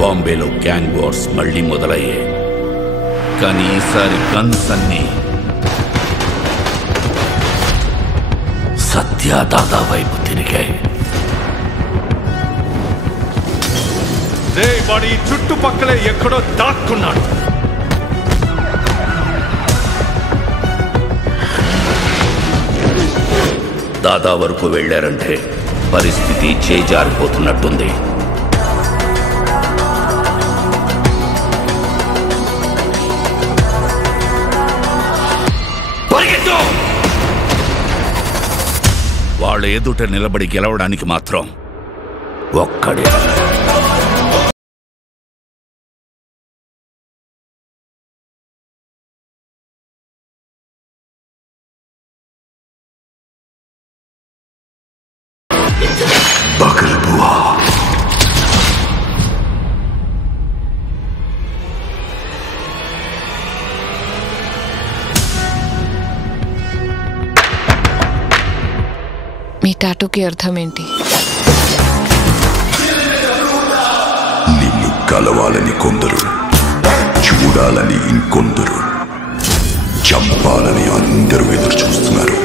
బాంబేలో gang wars మళ్లీ మొదలయ్యాయి. కానీ ఈసారి గన్స్ అన్నీ సత్య దాదా వైపు తిరిగాయి. వాడి చుట్టుపక్కలే ఎక్కడో దాక్కున్నాడు. దాదా వరకు వెళ్లారంటే పరిస్థితి చేజారిపోతున్నట్టుంది. వాళ్ళ ఎదుట నిలబడి గెలవడానికి మాత్రం ఒక్కడే. బకల్బువా మీ టాటూకి అర్థం ఏంటి? నిన్ను కలవాలని కొందరు, చూడాలని ఇంకొందరు, చంపాలని అందరూ ఎదురు చూస్తున్నారు.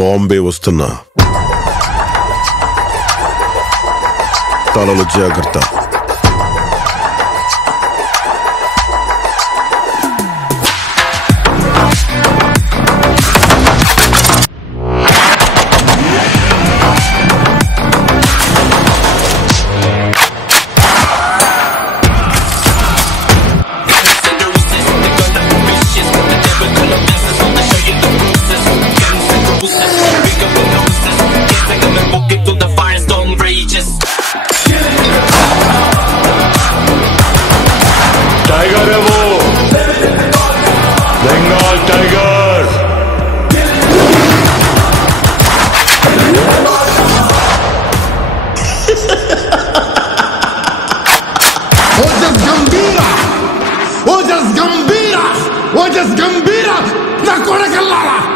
బాంబే వస్తున్నా, తలలు జాగ్రత్త. टाइगर है वो, Bengal tiger. Ojas Gambira, na Korakallala.